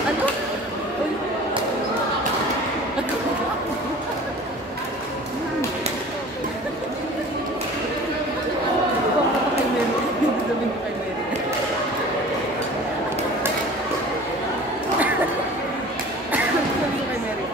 Ano? Uy. Ikaw pa kay Mary. Sabihin ko kay Mary. Sabihin ko kay Mary.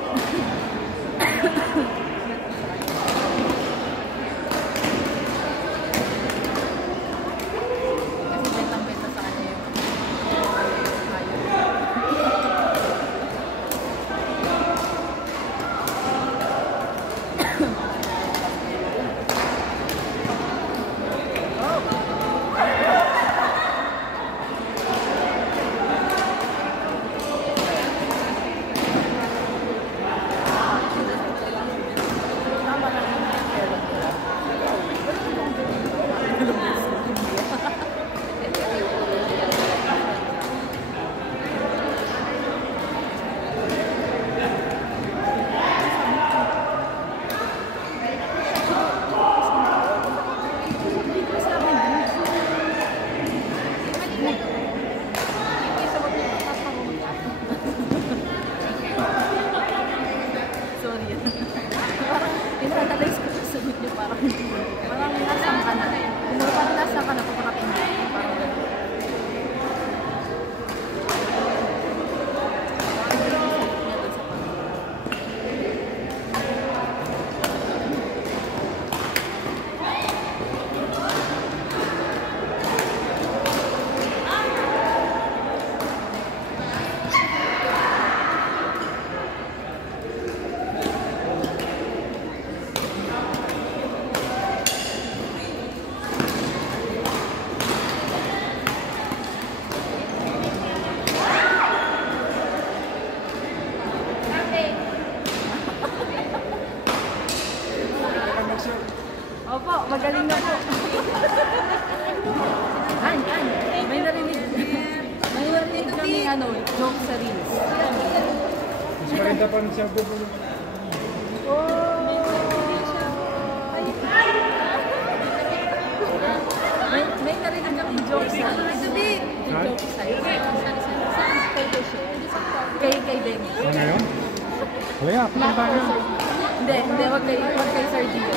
Opo, magaling na po. May narinig. May narinig kami joke sa reels. Mas maganda pa rin siya bubulong. May narinig kami joke sa reels. Joke sa reels. Kay Dennis. Ano yun? Halika, punta tayo. Hindi, wag kay Sir Gio.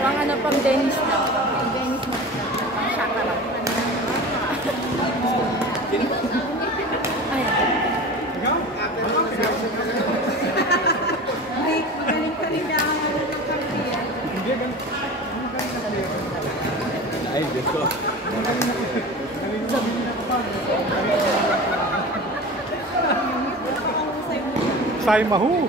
Pang ano, pang Dennis na. Pang Dennis na. Pang Shaka lang. Magaling na ako ng kampiyan. Hindi, galing. Ay, Diyos ko. Say Mahu.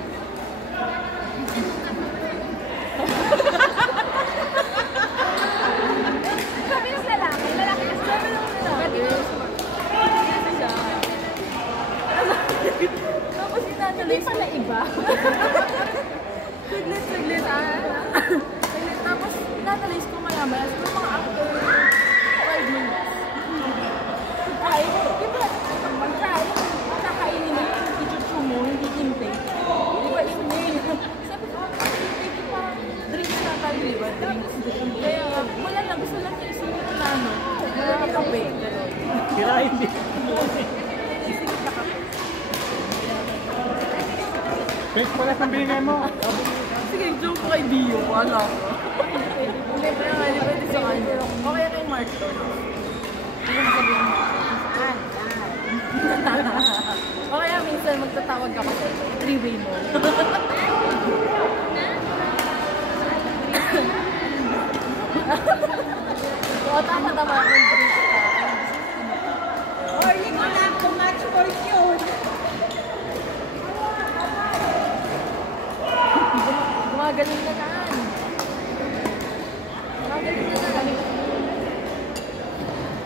Tapos inanalis pala iba. Saglit. Tapos inanalis ko maya-maya. Siguro mga after 5 minutes. Ay, diba? Magkakainin mo yung ichuchu mo, hindi intake. Diba intake? Sabi ko, intake pa. Drinks na tayo, diba? Drinks. Kaya wala lang. Gusto lang yung isingit na ano. Nakakape. Kirain din. Pwede pala ang binigay mo. Sige, joke ko kay Dio. Wala ko. Hindi pwede sa kanya. O kaya kay Mark to. Hindi mo sabihin mo. O kaya minsan magtatawag ako sa three-way mo. O, tama-tama akong drink ka. Or you gonna have too much for you. Gumagaling na kaan. Gumagaling na kaan.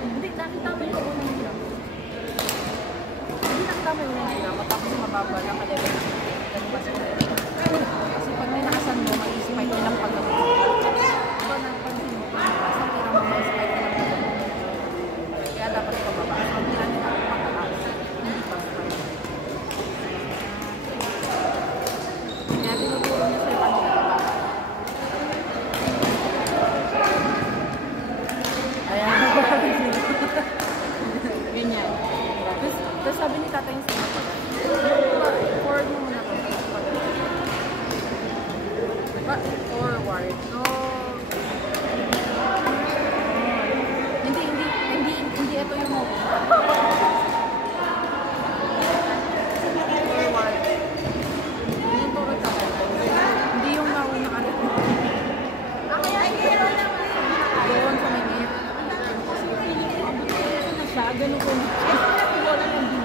Hindi, nakita mo yung unang hirap. Hindi nakita mo yung unang hirap. Tapos mababa lang ka-level. Kasi pag may nakasan mo, mag-spike ka ng pag-gawa. Diba napansin mo, sa tira mo, mag-spike ka ng pag-gawa. Kaya dapat pababa. Pag tira nila ako pagkakaas, hindi pag-spike. Kaya tinuturo niya sa'yo kanina. Ayan. Ganyan. Tapos sabi ni tatay yung sila pala. Forward mo muna ako. Forward. No. Hindi ito yung mo. Forward. Hindi forward ako. Hindi yung nauna ka rin. Doon sa may net. Ganun ko. Wala nang din.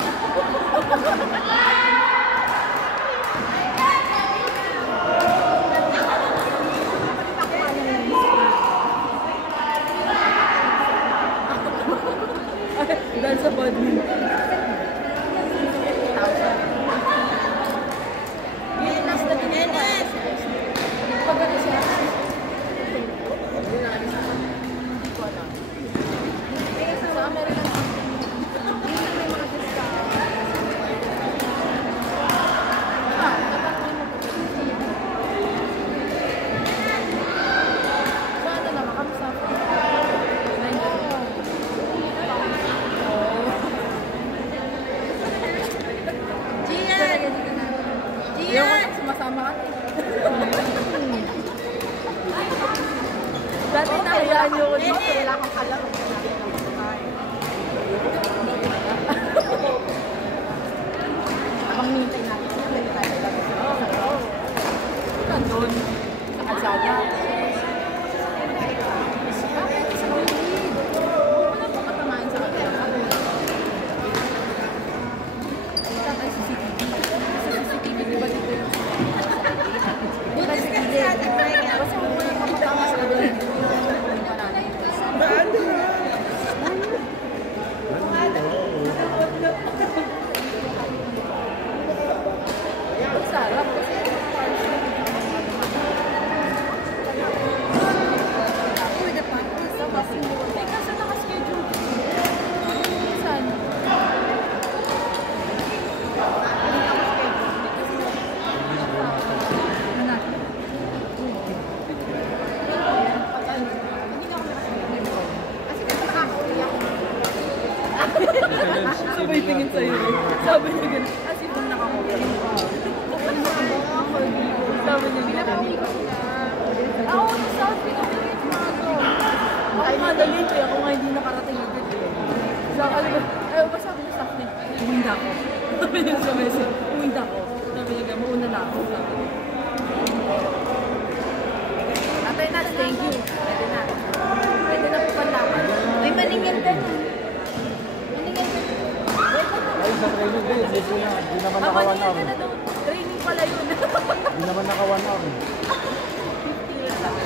Dahil sa badminton. Yung last na tinenes. Pag ano siya? Hindi ko alam. Sa American dati nahayaan niyo ko dito. Wala akong kalang. Habang nintay natin. Nandun. Sa kalsada. Bakit? Sa kulit. Wala pa katamaan sa kalsada. Ito tayo sa CCTV. Sa CCTV, di ba dito yung butas kasi natin. Basta mo walang mapatama sa kulit. Sarap kasi with the practice sa basketball. Ay, kasi naka-schedule. Saan? Sabay tingin sa'yo. Sabi niya gano'n. As if nung nakakuha. Sabi niya gano'n. Ako, South Philippines mga to. Ako madali ito. Ako nga hindi nakarating agad. Ayaw ba sabi niya sa akin? Uwinda ko. Sabi niya sa message. Uwinda ko. Sabi niya gano'n. Mauna na ako. Atay na. Thank you. Pwede na. Pwede na po panlaman. May maningin ka na. Ay, sa training din. Hindi naman naka 1 hour. Training pala yun. Hindi naman naka 1 hour. 50 lang.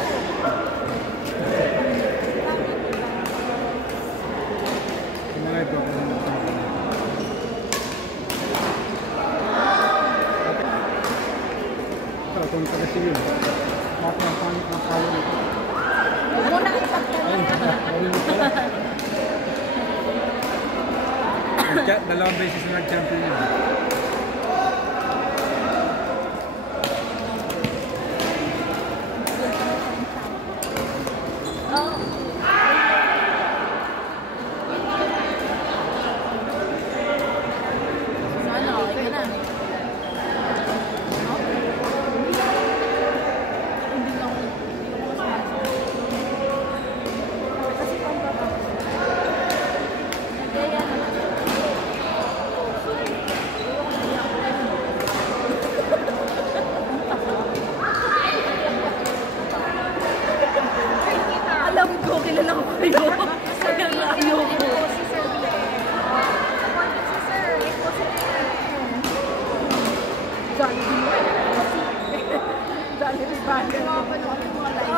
Mga ito. Ito, kung kasi yun. Bakit ang pangit ng palo nito? Muna kayo pagkakita. Dalawang beses na nag-champion yun. Sana, okay ka na. Hindi lang ako. Kasi pang baba. Kaya naman. Alam ko, kilala ko kayo. Kaya nga ayoko.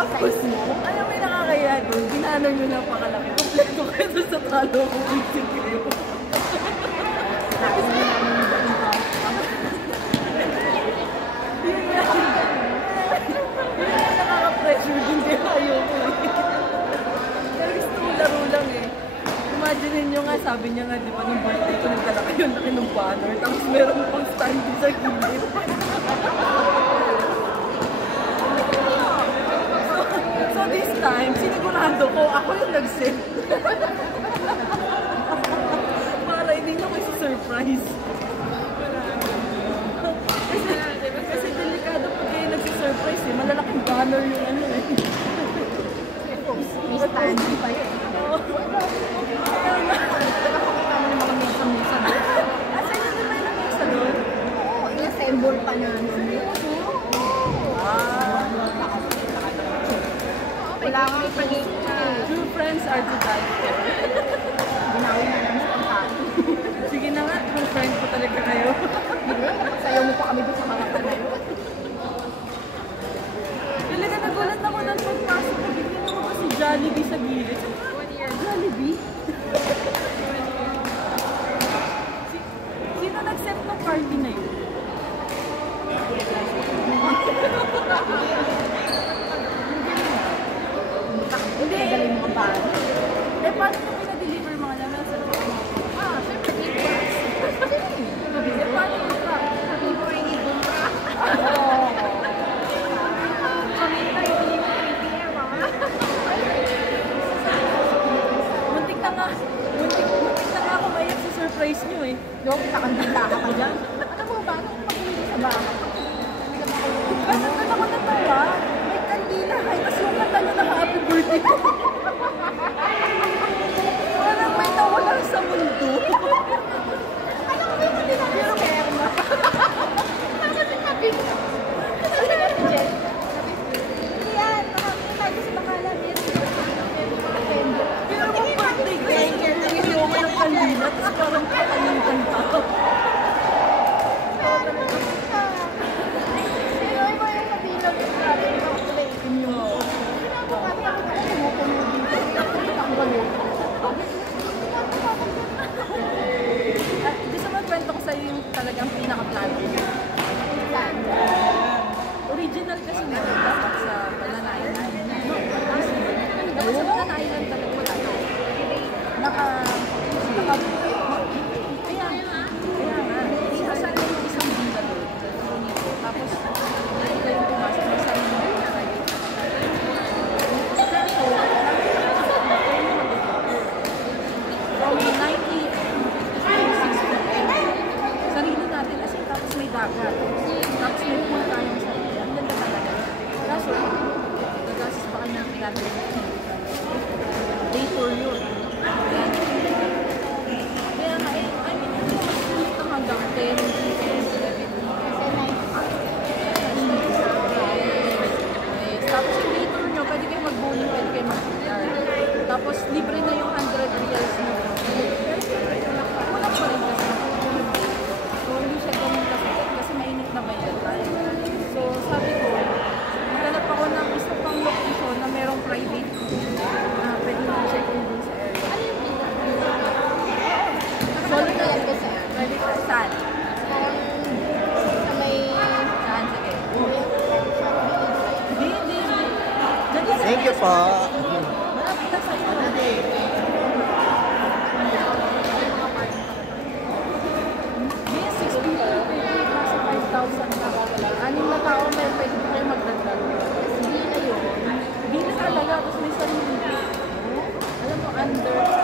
Tapos, alam mo yung nakakaya doon, ginano nyo na pakalaki. Kompleto kayo doon sa talo ko. Tapos nyo namin yung dating tao. Yun nakaka-pressure din kaya ayoko eh. Pero gusto ko laro lang eh. Imagine nyo nga, sabi niya nga, di ba, nung birthday ko, nagdala kayo laki ng banner. Tapos meron pang standy sa gilid. So this time, sinigurado ko, ako yung nag-send. Para hindi na ko isi-surprise. surprise. Kasi delikado pag kayo nagsisurprise eh. Malalaking banner yung ano eh. May standing pa yun. Nakakita mo yung mga mesa-mesa doon. Asa yun na may mesa doon? Oo, i-assemble pa namin. Wala kang pagiging True friends are to die for. ginawi na namin sa pangkain. Sige na nga, true friends ko talaga kayo. Sayaw mo pa kami doon sa harapan na yun. Talaga nagulat ako ng pagpasok ko. Bigyan ako pa si Jollibee sa gilid. Jollibee? Sino nag-set ng party na yun? Hindi, galing mga bata. Eh, paano kung pinadeliver mga naman sa Siyempre, equals. Eh, paano yung truck? Sabi mo rin ibang truck. Kami tayo, hindi mo ATM, Muntik na nga ako maiyak sa surprise nyo eh. Dok, kakandila ka pa dyan. Ano mo ba? Anong mag-uwi sa baka? Kasi doon ako natawa, may kandila, ay, tapos yung kanta nyo naka-happy birthday ko. Parang may nawala sa mundo. Alam mo yung hindi namin sa perma. Tapos yung happy. Sabi na si Jen. Hindi yan. Nakakita kasi bakala niya. Pero kung birthday ko, nag-iiyo ko ng kandila, tapos parang kanyang kanta. Di sa magkwento ko sa'yo yung talagang pinaka-plano. Original kasi na dapat sa Banana Island. Dapat sa Banana Island talaga wala na. Kaya nga. Kasal na yung isang bunda doon. Tapos, ito yung pumasok na sa mga from 1966 sarili natin kasi tapos may dagat. Tapos may pool tayong sarili. Ang ganda talaga. Kaso, gagastos pa kanya ang pinatay. Day tour yun. Kaya nga eh, I mean, ito hanggang 10 p.m. 11 yes. Tapos yung day tour nyo, pwede kayo mag-bowling, pwede kayo mag-billiard. Tapos libre na yung 100 reals nyo. Wala pa rin kasi. So, hindi siya ganun kapigat kasi mainit na may time. So, sabi ko, maghanap ako ng isa pang location na merong private pool na pwede mo check in dun sa area. Ano yung pita? Solo na yan kasi. pwede ka. Saan? Sa may... Saan? Sige. Hindi. Thank you po. Malapit na sa'yo. Yes, 6 people. Nasa 5,000 na. Anim na tao, may pwede mo kayo magdagdag. Hindi na yun. Hindi na talaga, tapos may sarili. Alam mo, under siya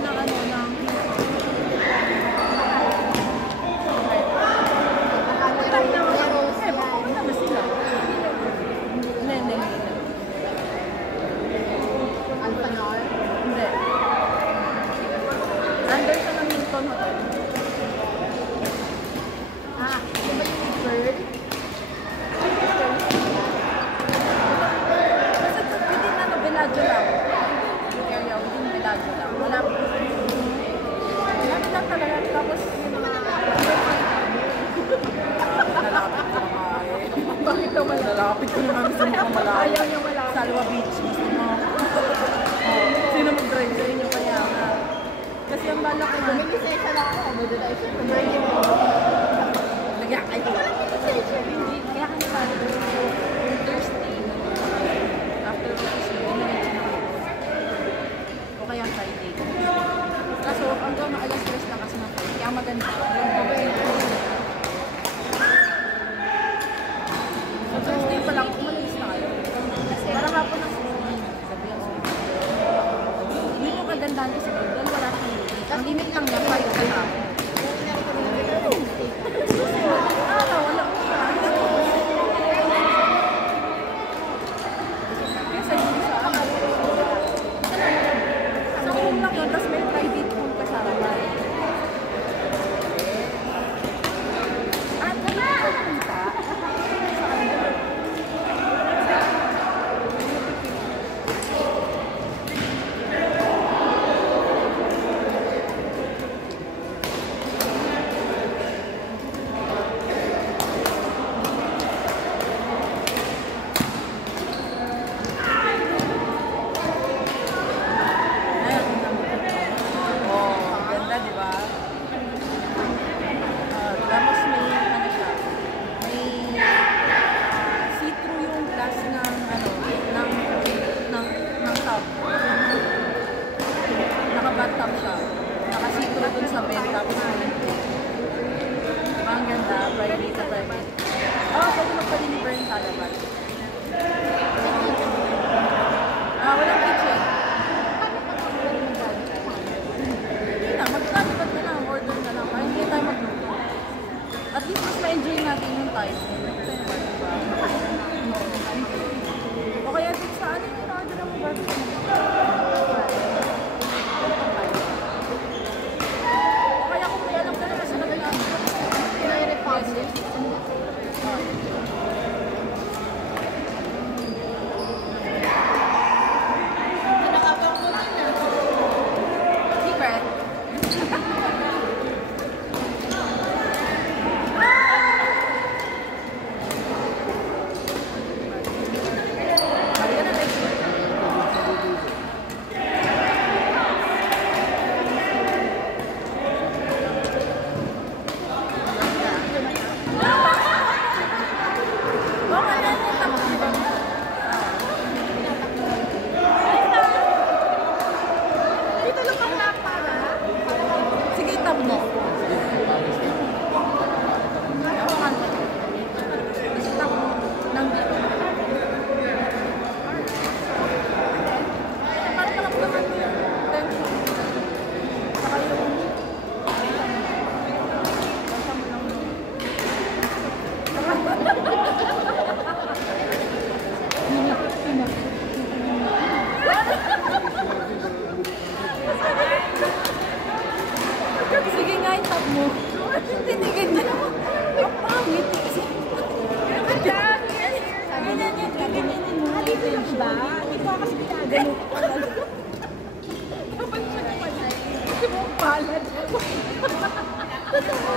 ng ano, ng baka naman sila. Hindi. Alphanor. Hindi. Under siya ng Hilton Hotel. Ito ba yung bird? Kasi within ano, Bellagio lang. Yung area, within Bellagio lang. Malapit lang talaga. Tapos, bakit daw malalapit ko naman sa mga malapit? Ayaw niya malapit. Salwa Beach. Gusto mo? Sino mag-drive sa inyo kaya nga? Kasi ang balak ko May lisensya lang ako. Budo tayo siya. Birthday mo. Nagyak ay Walang lisensya. hindi. Kaya ka nasabi ko Thursday. After office, dumiretso na ako. O kaya Friday. Kaso hanggang alas 3 na kasi ng Friday. Kaya maganda. So Thursday pa lang, umalis na kayo. Para hapon ng sabi ang hindi mo kagandahan kasi doon wala siyang limit. Ang limit lang niya 5 apartment, tapos ang ganda, private na private. Oo, pwede magpa-deliver yung salaman. Walang kitchen. Hindi na, magkakalipat na lang, order na lang. Ay, hindi tayo magluto. At least mas ma-enjoy natin yung time. O kaya sa ano yung order mo ba? O kaya kung may alam ka na nasa nagalaan. Pinoy Republic. Secret. Dito lang ang napala. Sige, tab mo. Hawakan mo. Kasi tab mo ng dito. Parang malapdaman mo yung tension. Saka yung... Basta mo lang yung... Sige nga, itap mo. Tinigan niya. Ang pangit. Ganyan yan. Ganyan mo. Dito lang ba? Ito kasi pinagano ko. Kapag siya naman. Kasi mo palad. Totoo.